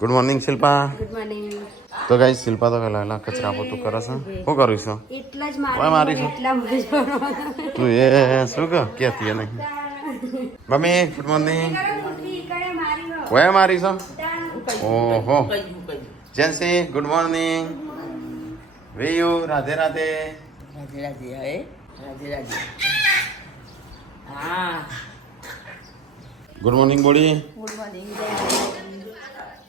Good morning Shilpa. Good morning. તો guys Shilpa તો પેલા કચરા પોતું કરે છે. શું કરું છું? એટલા જ મારી છે. એટલા મજા તું એ શું કહેતી નહીં? Mummy good morning. ઓય મારી છો? ઓહો જેન્સી ગુડ મોર્નિંગ. વેયુ રાધે રાધે. રાધે રાધે. હે રાધે રાધે. હા ગુડ મોર્નિંગ બોડી. Good morning.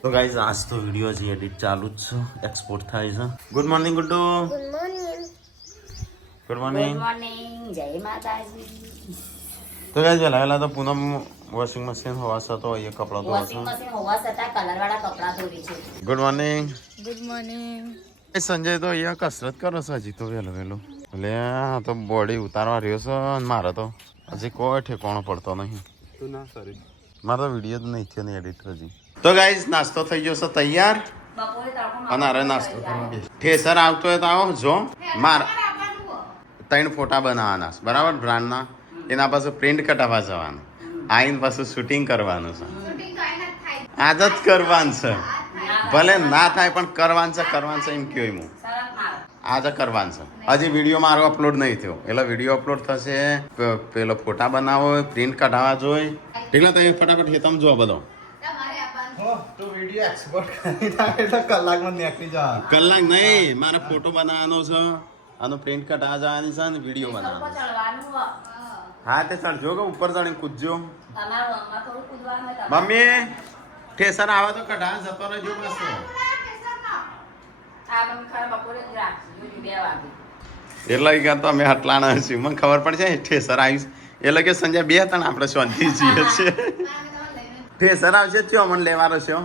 તો ગાઈસ આજ તો વિડીયો જે એડિટ ચાલુ જ છે, એક્સપોર્ટ થાય છે. Good morning Guddu. Good morning. Good morning. Good morning. જય માતાજી. તો ગાઈસ વહેલા તો પૂનમ વોશિંગ મશીન હોવા છતો એ કપડાં ધોવા વોશિંગ મશીન હોવા છતાં કલર વાળા કપડા ધોવી છે. Good morning. Good morning. એ સંજય તો અહીંયા કસરત કરો છે હજી તો વહેલો એટલે આ તો બોડી ઉતારવા રહ્યો છે અને મારે તો હજી કોઈ ઠેકાણો પડતો નહીં. મારો તો વિડીયો જ નહીં થયો ને એડિટ હજી. તો ગાઈસ નાસ્તો થઈ ગયો છે તૈયાર બપોરે તડકો અને અરે નાસ્તો કરવા ઠેસર આવતો હોય તો આવો જો માર 3 ફોટા બનાવવાના છે બરાબર બ્રાન્ડના. એના પાછું પ્રિન્ટ કટાવવા જવાનું, આઈને પાછું શૂટિંગ કરવાનું છે. આજ જ કરવાનું છે, ભલે ના થાય પણ કરવાનું છે એમ કહ્યું હું. આજે કરવાનું છે. હજી વિડીયો મારો અપલોડ નહીં થયો એટલે વિડીયો અપલોડ થશે. પેલો ફોટા બનાવો પ્રિન્ટ કઢાવવા જોઈ એટલે તો ફટાફટ હેતમ જો બધો તો વિડિયો એક્સપોર્ટ કરી નાખે એટલે કલાકમાં નીકળી જાય. કલાક નહીં, મારે ફોટો બનાવવાનો છે, આનો પ્રિન્ટ કઢાવવા જવાની છે અને વિડીયો બનાવવાનો છે. હા તે ચડજો કે ઉપર ચડીને કૂદજો. મમ્મી ઠેસર આવે તો કઢાવા જતો રહેજો બસ. એટલે કે તો અમે હટલાણા છીએ, મને ખબર પડશે ઠેસર આવીશ એટલે કે સંજય 2 ત્રણ આપણે શાંતિ છીએ છે. ઠેસર આવશે ચો મને લેવાનો છે.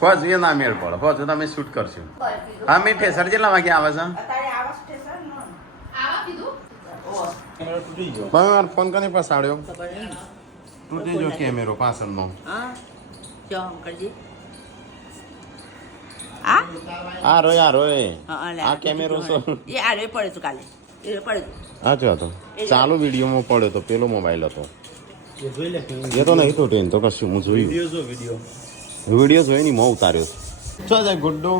ફોજ એ ના મેળ પડે, ફોજ તમે શૂટ કરશો. હા મેં ઠેસર કેટલા વાગે આવે છે? મારો ફોન કને પસાડ્યો તૂટી જો કેમેરો પાછળનો. આ રોય આ કેમેરો છે. હા જો હતો ચાલુ વિડીયોમાં પડ્યો તો પેલો મોબાઈલ હતો એ તો નહીં તૂટે તો કશું હું જોયું વિડીયો જોઈ ની મોં ઉતાર્યો. શું જાય ગુડ્ડુ?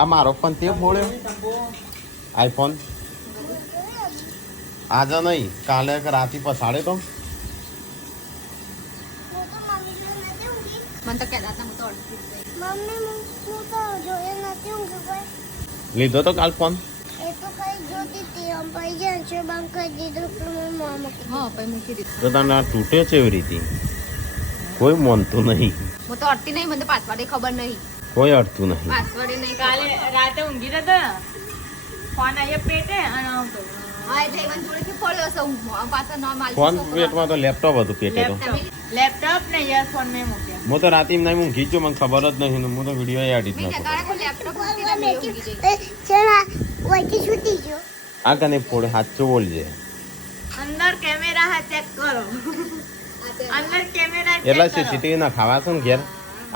આ મારો ફોન તે ફોડ્યો આઈફોન. આજે નહીં કાલે રાતે પસાડે તો લીધો તો કાલ ફોન. તો તને આ તૂટે છે એવી રીતે કોઈ માનતું નહીં. હું તો અડતી નહીં, મને પાસવર્ડ ખબર નહીં. કોઈ અડતું નહીં. પાસવર્ડ નહીં. કાલે રાતે ઊંઘી રહ્યો ફોન આયા પેટે અને આવતો હા એટલે એવન જોડેથી પડ્યો છે હું પાછો ન માલ ફોન પેટમાં તો લેપટોપ હતું પેટે તો. લેપટોપ ને ઈયરફોન મેં મૂક્યા. હું તો રાતે એમ હું ગીચ્યો મને ખબર જ નહીં. હું તો વિડીયો એડિટ નતો. આ કને ફોડે સાચું બોલજે. અંદર કેમેરા હા ચેક કરો. અંદર કેમેરા એટલે સીસીટીવી ના ખાવા છે ને ઘેર.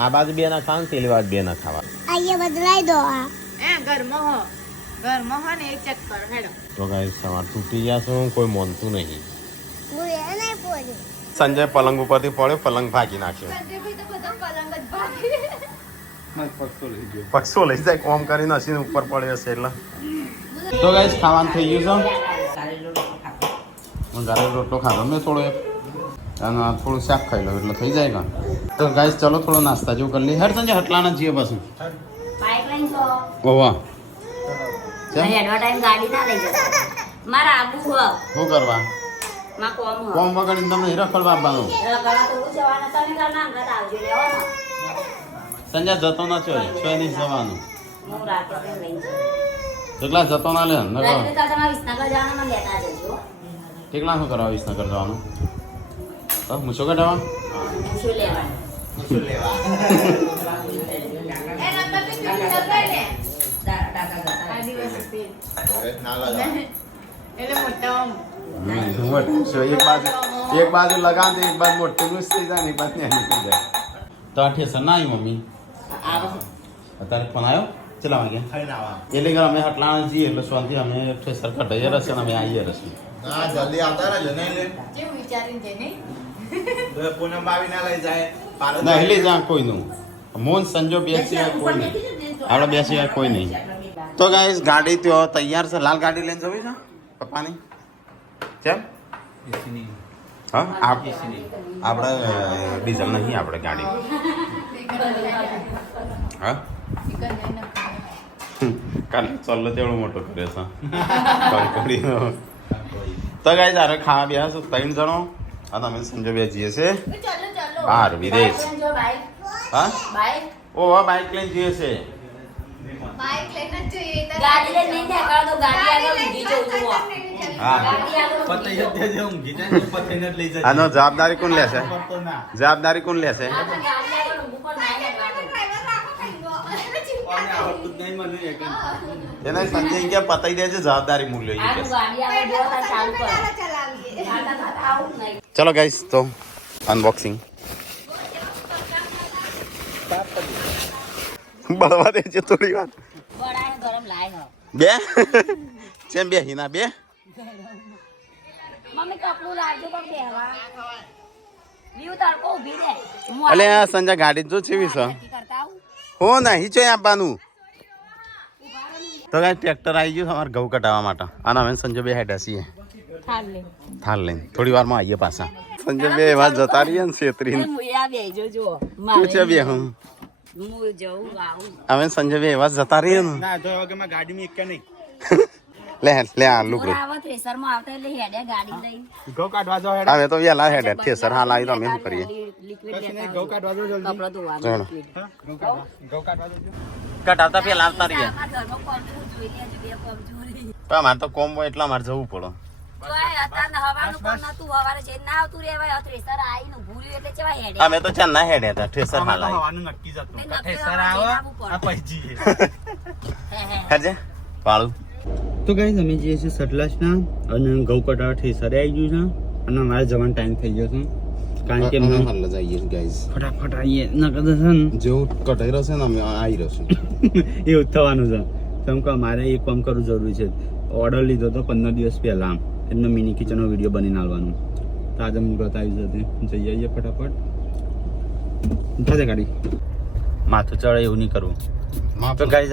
આ બાજુ 2 ના ખાવા ને પેલી બાજુ 2 ના ખાવા. બદલાઈ દો એ ઘરમાં હો ને એ ચેક કરો હેડો. તો ગાઈસ સવાર તૂટી ગયા છે, કોઈ માનતું નહીં. સંજય પલંગ ઉપરથી પડ્યો, પલંગ ભાગી નાખ્યો. પક્ષો લઈ જાય કોમ કરીને હસીને ઉપર પડ્યો છે એટલે. તો ગાઈસ ખાવાનું થઈ ગયું છે. હું ઘરે રોટલો ખાધો મેં થોડો અને થોડું શાક ખાઈ લઉં એટલે થઈ જાય. તો ગાઈસ ચલો થોડો નાસ્તા જેવું કરી લઈએ. હેડ સંજય હટલાના જઈએ પાછું. પાઇપલાઇન તો ઓવા એડવર્ટાઈઝ ગાડી ના લઈ જતા મારા આબુ હ શું કરવા માં કોમ હ કોમ વગર તમને રખડવા આપવાનું. ઘણા તો જવાના તને ઘરના અંગત આવજો લેવાનો. સંજય જતો ના છો નહીં જવાનું. હું રાતે લઈ જઉં. કેટલા જતો ના લે રાતે તમારે વિસનગર જવાના મને લેતા જજો. કેટલા શું કરવા વિસનગર જવાનું? મૂછો કઢાવવા શું લેવાનું એટલે મોટા એક બાજુ લગાવતી એક બાજુ મોટી લૂસ થઈ જાય ને એક બાજુ નાની થઈ જાય. તો આ ઠેસર ના આવી મમ્મી અત્યારે ફોન આવ્યો ચલા વાગ્યા એટલે કે અમે હટલાણા જઈએ એટલે શાંતિ અમે ઠેસર કઢાઈએ રશે ને અમે આવીએ રશે. હા જલ્દી આવતા રહેજો નહીં લે કેવું વિચારીને જઈને પૂનમ ભાભી ના લઈ જાય પારસ નહીં લઈ જા કોઈનું મોન સંજો બે સિવાય કોઈ નહીં આપણે બે સિવાય કોઈ નહીં તો ગાઈસ ગાડી ત્યાં તૈયાર છે લાલ ગાડી લઈને જવી છે પપ્પાની કેમ હા આપણે ડીઝલ નહીં આપણે ગાડી હા કાલે ચલ્લો તેવડો મોટો કર્યો છે તો ગાઈસ આરે ખાવા બેહા છું 3 જણો અને અમે સંજો બે જઈએ છે બહાર વિદેશ હા ઓ બાઈક લઈને જઈએ છે બાઈક લઈને જ જઈએ તો ગાડી લઈને નહીં જાય તો ગાડી આગળ ઊભી જવું છું હા ગાડી આગળ પતઈ જ દેજે ઊંઘી જાય ને પતઈને જ લઈ જજે આનો જવાબદારી કોણ લેશે પડતો ના જવાબદારી કોણ લેશે આપણે ગાડી આગળ ઊભું પણ ના જવાનું. ડ્રાઈવર રાખો કઈ કોને આવડતું જ નહીં મને એક એને સંજય કે પતાઈ દેજે જવાબદારી મૂલ્ય એ આ કે તું ગાડી આગળ જો તાર ચાલુ કર ચલાવીએ આવું નહીં ચલો ગાઈસ તો અનબોક્સિંગ બળવા દેજે થોડી વાર બડાને ગરમ લાય હો બે ચેમ બે હિના બે મમ્મી કપડું લાવજો તો બેહવા વ્યુ તડકો ઊભી રહે હું અલે આ સંજય ગાડી જો ચેવી છે આરતી કરતા આવું હો નહીં ચોય આપવાનું તો ગાઈસ ટ્રેક્ટર આવી ગયું અમારે ઘઉં કટાવવા માટે અને અમે સંજય બે હેડ્યા છીએ થાલ લે થાલ લઈને થોડી વારમાં આવીએ પાછા સંજય બે વાત જતા રહીએ ને છેતરીને મુયા બેજો જો તું છે બે હું હું જઉં આવું અમે સંજય બે વાત જતા રહીએ ને ના જો કે મેં ગાડીમાં એક કે નહીં લે લે આ લુકડો આવત રેસરમાં આવતા એટલે હેડે ગાડી લઈ ઘઉં કાઢવા જાઓ હેડા અમે તો વેલા હેડે ઠેસર હાલ આવી તો અમે શું કરીએ લિક્વિડ કશું નહીં, લેતા ઘઉં કાઢવા જાઓ જલ્દી કપડા ધોવાનું ચાલો. liquid. હા, ઘઉં કાઢવા જાઓ કટાવતા પેલા આવતા રહીએ આ ઘરમાં કોમ્પ્યુટર જોઈ લેજો બે કોમ્પ્યુટર પણ અમારે તો કોમ હોય એટલે અમારે જવું પડે જોય અત્યારે હવાનું કોણ નતું હવારે છે ના આવતું રેવાય અત્રેસર આઈને ભૂલ્યું એટલે ચેવા હેડે અમે તો ચાલ ના હેડે હતા ઠેસર હાલ આવી હવાનું નક્કી જતું મેં નક્કી ઠેસર હવા આવે જઈને આવવું આ પૈજી હેડજે પાળું તો ગાઈસ અમે જઈએ છીએ સટલાસના અને ઘઉં કટાવા ઠેસરે આવી ગયું છે અને અમારે જવાનો ટાઈમ થઈ ગયો છે કારણ કે અમે અમે હાલ જઈએ ગાઈસ ફટાફટ આવીએ નકર તો છે ને જેવું કટાઈ રહેશે ને અમે આવી રહેશું એવું જ થવાનું છે કેમ કે અમારે એક કામ કરવું જરૂરી છે ઓર્ડર લીધો તો 15 દિવસ પહેલા એમનો મિની કિચનનો વિડીયો બનાવીને આવવાનું તો આજે મુહૂર્ત આવી જશે જઈ આવીએ ફટાફટ જશે ગાડી માથું ચડે એવું નહીં કરવું તો ગાઈસ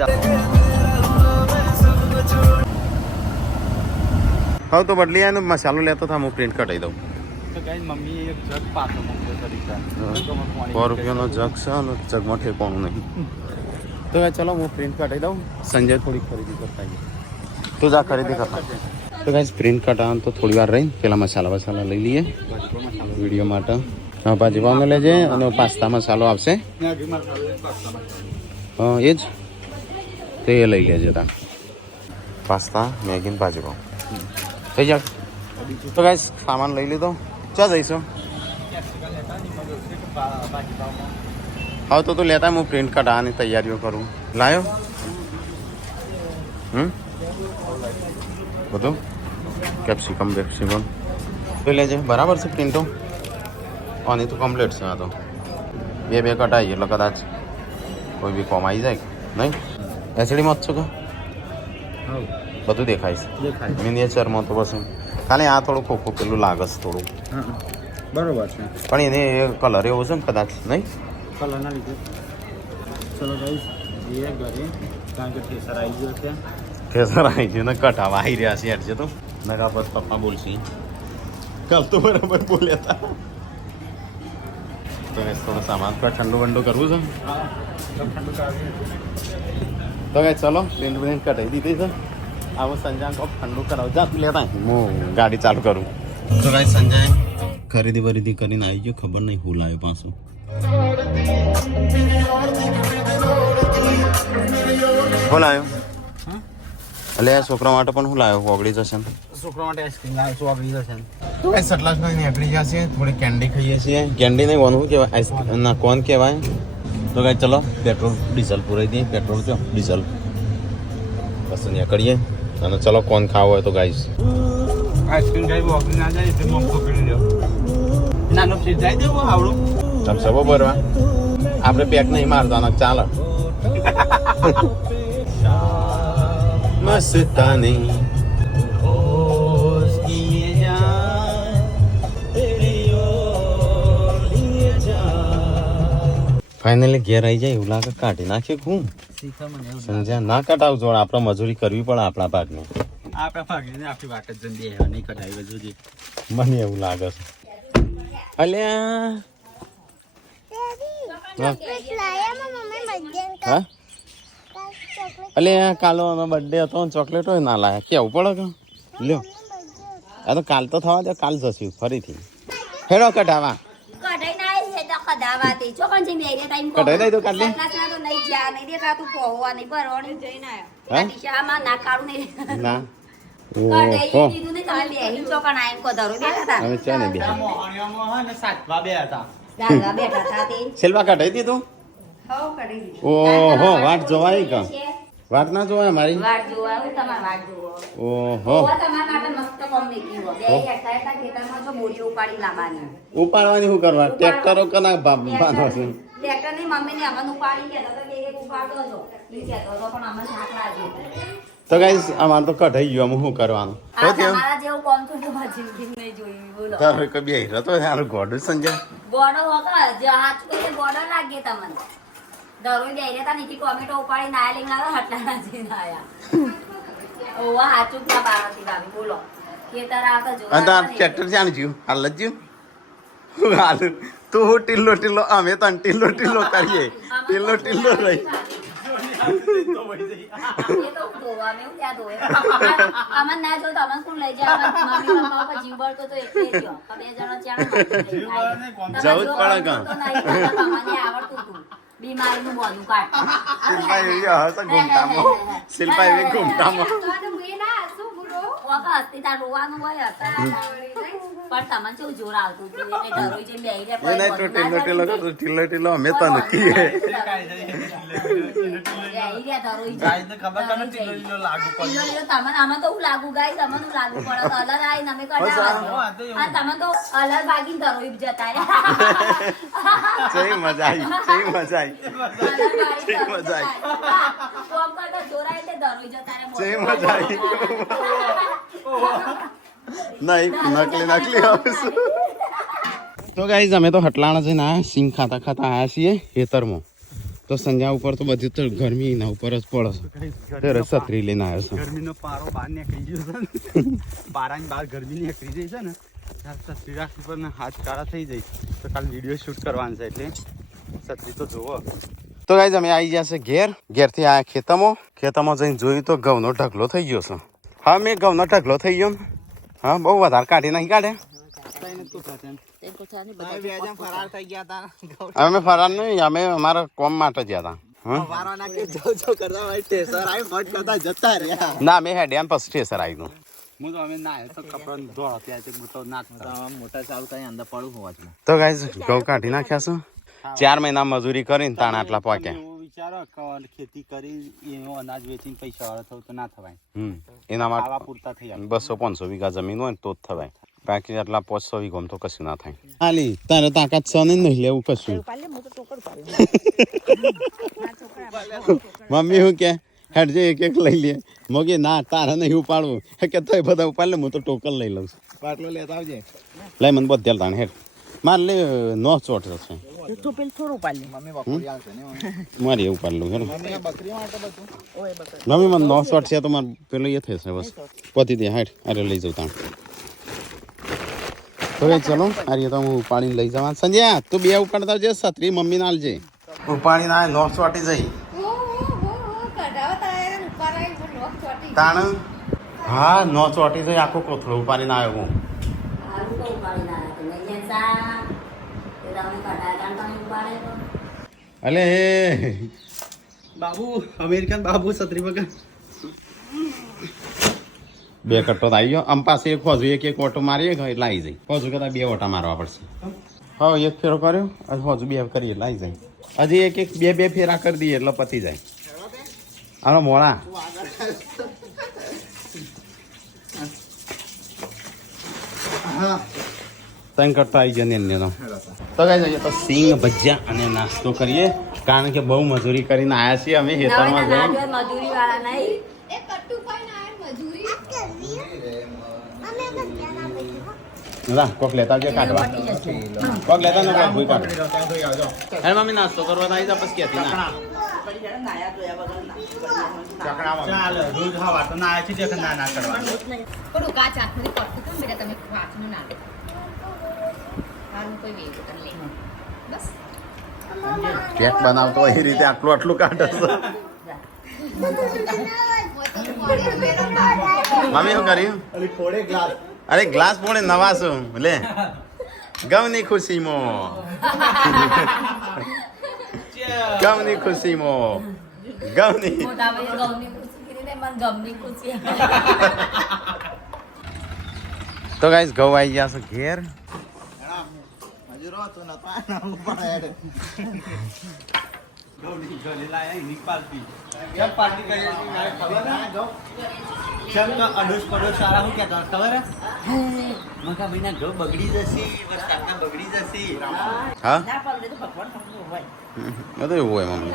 હવે તો બદલી આને મસાલો લેતો था હું પ્રિન્ટ કટાઈ દઉં તો ગાઈસ મમ્મી એક જગ પાછો મૂક્યો તરીકા 100 રૂપિયાનો જગ છે અને જગમાં ઠેકવાનું નહીં તો હવે ચલો હું પ્રિન્ટ કટાઈ દઉં સંજય થોડી ખરીદી કરતા આવીએ તું જા ખરીદી કરતા તો ગાઈસ પ્રિન્ટ કટાવવાનું તો થોડી વાર રહીને પેલા મસાલા લઈ લઈએ વિડીયો માટે ભાજી પાવને લેજે અને પાસ્તા મસાલો આવશે હા એ જ તો એ લઈ લેજે તા પાસ્તા મેગી ને ભાજી પાવ થઈ જાય તો ગાઈસ સામાન લઈ લીધો ચા જઈશું હવે તો તું લેતા હું પ્રિન્ટ કઢાવવાની તૈયારીઓ કરું લાયો બધું કેપ્સિકમ તો લેજે બરાબર છે પ્રિન્ટો આની તો કમ્પ્લીટ છે આ તો બે કટાઈ એટલે કદાચ કોઈ બી કોમ આવી જાય નહીં એચડીમાં જ છો કે બધું દેખાય છે મિનિએચરમાં તો પછી ખાલી આ થોડું ખોખું પેલું લાગે છે થોડું બરોબર છે પણ એને કલર એવો છે ને કદાચ નહીં કલરના લીધે ચલો ગાઈસ જઈએ ઘરે કારણ કે ઠેસર આવી ગયો છે ઠેસર આવી ગયું ને કટાવા આવી રહ્યા છે યાર છે તો નકા બસ પપ્પા બોલશે કાલ તો બરાબર બોલ્યા હતા તો થોડું સામાન પર ઠંડુ વંડુ કરવું છે તો કઈ ચલો પ્રિન્ટ પ્રિન્ટ કટાઈ દીધી છે આવો સંજય કોક ઠંડુ કરાવ જા તું લેતા હું ગાડી ચાલુ કરું તો કઈ સંજય ખરીદી વરીદી કરીને આવી ગયો ખબર નહીં હું લાવ્યો પાછું હું લાવ્યો એટલે આ છોકરા માટે પણ હું લાવ્યો ઓગળી જશે ને છોકરા માટે આઈસ્ક્રીમ લાવ્યો છું આપણી જશે કઈ સટલાસ માં નીકળી જશે થોડી કેન્ડી ખાઈએ છીએ કેન્ડી નહીં કોનું કહેવાય આઈસ્ક્રીમ ના કોણ કહેવાય તો કઈ ચલો પેટ્રોલ ડીઝલ પૂરાઈ દઈએ પેટ્રોલ જો ડીઝલ બસ નીકળીએ અને ચલો કોણ ખાવો હોય તો ગાઈશ આઈસ્ક્રીમ ખાઈ વોકિંગ ના જાય એટલે મોમ પકડી લ્યો નાનો ફ્રીજ જાય દેવો આવડું તમે સબો ભરવા આપણે પેક નહીં મારતા ચાલે મસ્તાની ફાઇનલી ઘેર આવી જાય એવું લાગે કાઢી નાખીએ હું શીખા મને એવું સમજ્યા ના કટાવ જોડ આપણે મજૂરી કરવી પડે આપણા ભાગને આપણા ભાગને આપણી વાત જ જઈને નહીં કઢાવી જોજે મને એવું લાગે છે અલ્યા હા અલે કાલો એનો બર્થડે હતો ચોકલેટ હોય ના લાયા કેવું પડે કે લ્યો આ તો કાલ તો થવા દે કાલ જશું ફરીથી હેડો કઢાવા કઢાઈ ના આવી છે તો કઢાવાતી છો પણ જે મેરે ટાઈમ કઢાઈ દઈ દો કાઢલી ના તો નહીં જા નહીં દેખાતું પોહવા નહીં ભરવાની જઈને હા? આયા દિશામાં ના કાઢું નહીં ના કઢાઈ ઓહો દીધું ને તમે બેહી ચોકણ આયમ કો ધરો બેઠા હવે ચા ને બે મોહણીઓમાં ને સાતવા બે હતા હતા બેઠા હતા તે સેલવા કઢાઈ દીધું હો કઢી દીધું ઓહો વાટ જોવાય કા વાટ ના જોવાય મારી વાટ જોવા હું તમાર વાટ જોવો ઓહો ઓવા તમાર માટે મસ્ત કોમ મેકી હો બે હેઠા હેઠા ખેતરમાં જો બોરી ઉપાડી લાવવાની ઉપાડવાની શું કરવા ટ્રેક્ટરો કના બાંધવા છે ટ્રેક્ટર ની મમ્મી ને અમન ઉપાડી કે તો કે એક ઉપાડતો હતો ઈ કહેતો હતો પણ અમન થાક લાગી તો ગાઈસ અમાર તો કઢાઈ ગયો અમે શું કરવાનું આ તમારા જેવું કોમ તો તમારી જિંદગી નહીં જોયું બોલો તારે કઈ બે હીરો તો યાર ગોડું સંજય બોર્ડર હોકા જે હાથ કોઈ બોર્ડર લાગે તમને દરોઈ બેરે તા નીચે ટોમેટો ઉપાડી ના લઈને લાવો હટલા જઈને આયા ઓવા હાચું ના બારતી ભાભી બોલો ખેતર આવતા જો અને આ ટ્રેક્ટર જાણ જ્યું હાલ જ જ્યું હાલ તું હું ટીલ્લો અમે તો ટીલ્લો કરીએ ટીલ્લો રહી એ તો ધોવા મેં હું ત્યાં ધોવે અમન ના જો તમને કોણ લઈ જાય મમ્મી પપ્પા ઉપર જીવ બળતો તો એટલે જ બે જણા ચાણ જવું જ પડે કાં? તમને આવડતું હતું બીમારીનું બોલું કાઢ શિલ્પા એવી હશે ઘૂમટામાં શિલ્પા એવી ઘૂમટામાં ઓકા હસ્તી તાર રોવાનું હોય હતા પણ તમને કેવું જોર આવતું હતું એટલે ડરોઈ જે બેહી રહ્યા એ નહીં તું ટીલ્લો અમે તો નથી ગાયને ખબર તને ટીલો લાગુ પડે તમે તો હું લાગુ ગાય તમને હું લાગુ પડે તો અલર આવીને અમે કઢાવા આ તમે તો અલર ભાગીને ધરોઈ જતા રહ્યા સહી મજા આવી કોમ કરતા જોરાય એટલે ધરોઈ જતા રહ્યા સહી મજા આવી નહીં નકલી આવીશું તો ગાઈઝ અમે તો હટલાણા જઈને આયા સિંગ ખાતા આયા છીએ ખેતરમાં તો સંજા ઉપર તો બધી તો ગરમી ના ઉપર જ પડે છે તે છત્રી લઈને આવ્યો છું ગરમીનો પારો બહાર નીકળી ગયો છે પારાની બહાર ગરમી નીકળી જાય છે ને ત્યારે છત્રી રાખવી પર ને હાથ કાળા થઈ જાય તો કાલે વિડીયો શૂટ કરવાનો છે એટલે છત્રી તો જોવો તો ગાઈઝ અમે આવી ગયા છે ઘેરથી આયા ખેતરમાં જઈને જોયું તો ઘઉંનો ઢગલો થઈ ગયો છે હા મેં ઘઉંનો ઢગલો થઈ ગયો હા બહુ વધારે કાઢી નહીં કાઢે અમે ફરાર નહીં અમે અમારા કોમ માટે ગયા હતા ના મેં હેડ્યા પછી સ્ટેશન આવ્યું હું તો અમે ના તો કપડા ધોળો ત્યાં છે મોટો ના મોટા ચાલુ થાય અંદર પડું હોવા જ તો ગાઈઝ ઘઉં કાઢી નાખ્યા છે 4 મહિના મજૂરી કરીને તાણા આટલા પાક્યા વિચારો ખેતી કરી એનો અનાજ વેચીને પૈસા વાળા થવું તો ના થવાય એના માટે આવા પૂરતા થઈ જાય 200-500 વીઘા જમીન હોય ને તો જ થવાય બાકી આટલા 500 વીઘામાં તો કશું ના થાય હાલી તારે તાકાત છે નહીં લેવું કશું મમ્મી હું કે હેડજે એક લઈ લે મોગે ના તારે નહીં ઉપાડવું કે તો બધા ઉપાડ લે હું તો ટોકન લઈ લઉં છું બાટલો લેતા આવજે લઈ મને બધે તાણે હેડ મારે લે નો ચોટ છે મારી એવું પાડલું હેડ મમ્મી મને નો ચોટ છે તો મારે પેલો એ થશે બસ પતી દે હેડ અરે લઈ જાઉં તાણ તો ચલો અરે તો હું ઉપાડીને લઈ જવા સંજય તું બે ઉપાડતા આવજે છત્રી મમ્મી ના આલજે ઉપાડીને આ નો ચોટી જઈ તાણ હા નો ચોટી જઈ આખો કોથળો ઉપાડીને આવ્યો હું અલે બાબુ અમેરિકન બાબુ છત્રી વગર બે કટ્ટો આવી ગયો આમ પાસે એક હોજુ એક ઓટો મારીએ એટલે આવી જાય હોજુ કદાચ 2 ઓટા મારવા પડશે હા એક ફેરો કર્યો હોજુ 2 કરીએ એટલે આવી જાય હજી એક બે ફેરા કરી દઈએ એટલે પતી જાય હાલો મોડા ત્રણ કટ્ટો આવી ગયા ને તો ગાઈસ તો સિંગ ભજીયા અને નાસ્તો કરીએ કારણ કે બહુ મજૂરી કરીને આયા છીએ અમે ખેતરમાં જઈ મજૂરી વાળા નહીં ના કોક લેતા આવજે કાઢવા પટી જશે. કોક લેતા ન કોઈ ભૂઈ કાઢો હે મમ્મી નાસ્તો કરવા આવી જા પછી કહેતી ના ચાલ રોજ હવા તો ના આવે છે દેખ ના ના કરવાનું થોડું કાચ આંખની પડતું હતું ને તમે વાંચનું ના લો હારું કોઈ વેવું તને લે બસ કેક બનાવતો હોય એ રીતે આટલું આટલું કાઢે છે મમ્મી શું કર્યું અલી ફોડે ગ્લાસ અરે ગ્લાસ પોણે નવા છું લે ગમની ખુશીમાં ગમની ખુશીમાં ગમની મોટા ભાઈએ ગમની ખુશી કીધી ને મને ગમની ખુશી તો ગાઈસ ઘઉં આવી ગયા છે ઘેર હજુ રો તો નતો આના ઉપર હેડ ગોડી ગોલી લાયા ઇની પાર્ટી કેમ પાર્ટી કરી હતી મારે ખબર ના ગો ચમ તો અડોસ પડોસ સારા હું કહેતા ખબર હે મકા ભાઈના ઘઉં બગડી જશે વરસાદના બગડી જશે હા ના પડે તો ભગવાન સમજો હોય બધું એવું હોય મમ્મી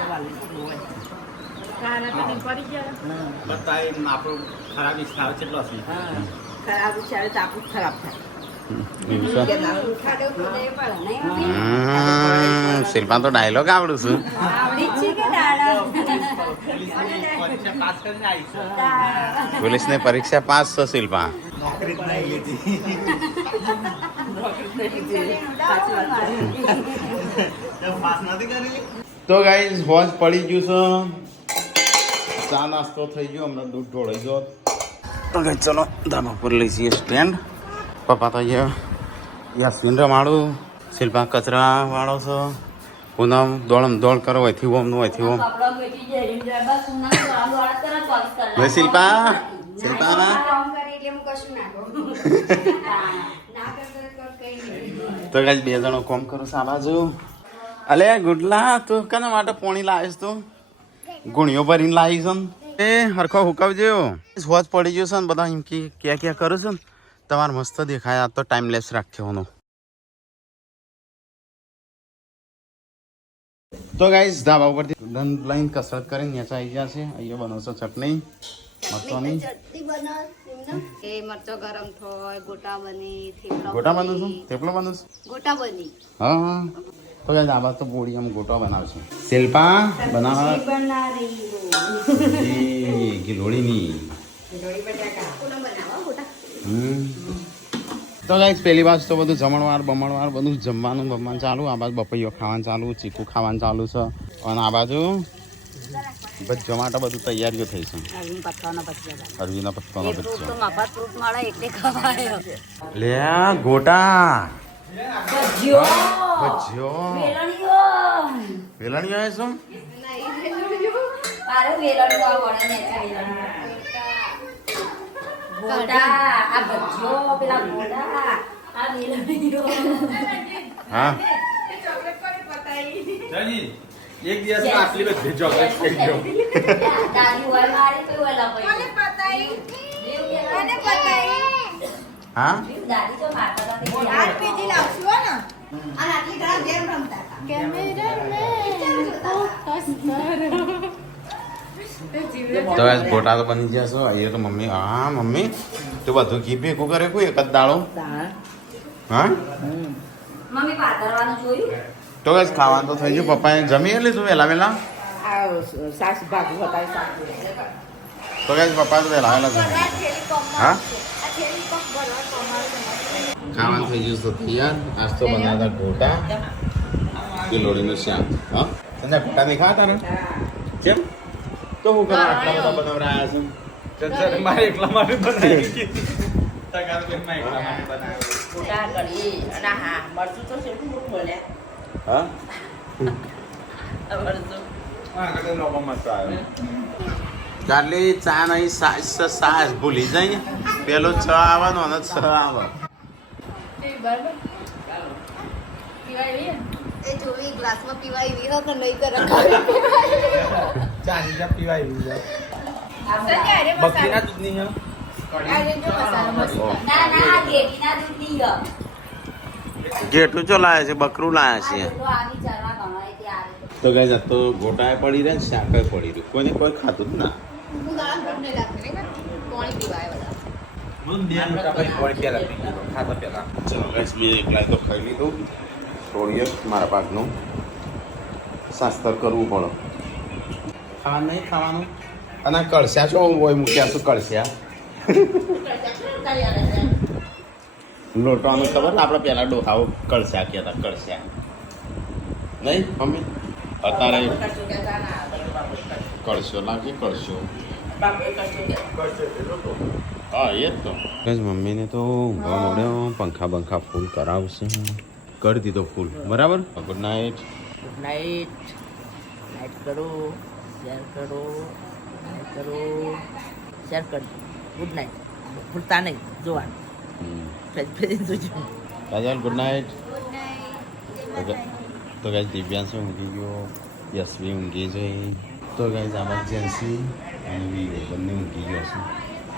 કાના કદી પડી ગયા બતાય આપણો ખરાબ ઈચ્છા કેટલો છે ખરાબ છે તો આપણું ખરાબ થાય શિલ્પા તો ડાયલોગ આવડું છું આવડી જ છે કે દાડા પરીક્ષા પાસ કરીને આવી છે પોલીસની પરીક્ષા પાસ છે શિલ્પા નોકરી જ નહીં લીધી પાસ નથી કરેલી તો ગાઈસ વોચ પડી ગયું છે ચા નાસ્તો થઈ ગયો હમણાં દૂધ ઢોળાઈ ગયો તો ગાઈસ ચલો ધાબા પર લઈ જઈએ સ્ટેન્ડ પપ્પા તો યાસીન રમાડું શિલ્પા કચરા વાળો છે પૂનમ દોડમ દોડ કરો હોયથી ઓમ નું હોયથી ઓમ કપડા બેટી જઈ બસ સુના વાળો વાળા તરત પોલીસ કર લે શિલ્પા શિલ્પા તો ગાઈસ બે જણો કોમ કરો છે આ બાજુ અલે ગુડલા તું કના માટે પોણી લાવીશ તું ગુણીઓ ભરીને લાવીશ એ હરખો હુકવજો વોચ પડી ગયો છે ને બધા એમ કે ક્યાં કરું છું ને તમારે મસ્ત દેખાય આ તો ટાઈમલેસ રાખ્યો તો ગાઈસ ધાબા ઉપરથી દંડ લઈને કસરત કરીને નેચા આવી ગયા છે અહીંયા બનાવશો ચટણી મરચોની એ મરચો ગરમ થોય ગોટા બની થેપલા ગોટા બનાવું છું થેપલો બનાવું છું ગોટા બની હા હા તો ગાઈસ આ બાદ તો બોડી આમ ગોટા બનાવશું શિલ્પા બનાવવા ગિલોડીની તો ગાઈસ પહેલી વાત તો બધું જમણવાર બમણવાર બધું જમવાનું ચાલુ આ બાજુ બપૈયો ખાવાનું ચાલુ ચીકુ ખાવાનું ચાલુ છે અને આ બાજુ ભજ્જો માટે બધું તૈયારીઓ થઈ છે અરવીના પત્તાનો ભજ્જો લે ગોટા ભજ્જો વેલણીઓ આવે શું હા એક દિવસ આટલી બધી ચોકલેટ ખાઈ ગયો હા તો આજ ગોટા તો બની ગયા છો અહીંયા તો મમ્મી હા મમ્મી તું બધું ઘી ભેગું કરે કોઈ એક જ દાળો હા મમ્મી પાતરવાનું જોયું તો આજ ખાવાનું તો થઈ ગયું પપ્પાએ જમી લીધું વહેલા વહેલા તો આજ પપ્પા તો વહેલા વહેલા જમી હા ખાવાનું થઈ ગયું તો તૈયાર આજ તો બનાવતા ગોટા કિલોડીનું શાક હા તને ગોટા નહીં ખાતા ને કેમ તો હું કરવા આટલા બધા બનાવરાયા છે મારે એકલા માટે બનાવી તગાર બેન માં એકલા માટે બનાવ્યો ગોટા કરી અને હા મરચું તો છે ખૂબ બોલ્યા હા મરચું હા કદે લોકો મસ્ત આવ્યો ચાલી ચા નહીં સાસ ભૂલી જાય પેલો છ આવવાનો અને છ આવે એ જોવી ગ્લાસમાં પીવાય એવી હોય તો નહીં કરે ચાલી જા પીવાય બકરીના દૂધની હે ના ના ગેટીના દૂધની હ જેટલું ચો લાયા છે બકરું લાયા છે તો આવી ચરવા ગણાય તે આવે તો ગાઈસ આ તો ગોટાએ પડી રહે ને શાકાય પડી રહ્યું કોઈને કોઈ ખાતું જ ના હું ગાળા ઘર નહીં લાગતી ને પાણી પીવાય બધા ચલો ગાઈસ મેં એકલા તો ખાઈ લીધું થોડીએ મારા પાકનું શાસ્ત્ર કરવું પડે ખાવાનું નહીં ખાવાનું અને કળસ્યા છો હોય મૂક્યા છું કળસ્યા લોટવાનું ખબર ને આપણે પહેલાં ડોહાઓ કળસ્યા કહેતા કળસ્યા નહીં મમ્મી અત્યારે કળશો લાગે કળશો હા એ જ તો મમ્મીને તો ઊંઘવા મળ્યો પંખા બંખા ફૂલ કરાવશે કરી દીધો ફૂલ બરાબર good night good night night કરો શેર કરો લાઈક કરો શેર કરજો ગુડ નાઇટ ભૂલતા નહીં જોવાનું ફેરી જોજો કાજલ ગુડ નાઇટ તો ગાઈસ દિવ્યાંશ ઊંઘી ગયો યશવી ઊંઘી જઈ તો ગાઈસ આમાં જેન્સી અને બંને ઊંઘી ગયો છે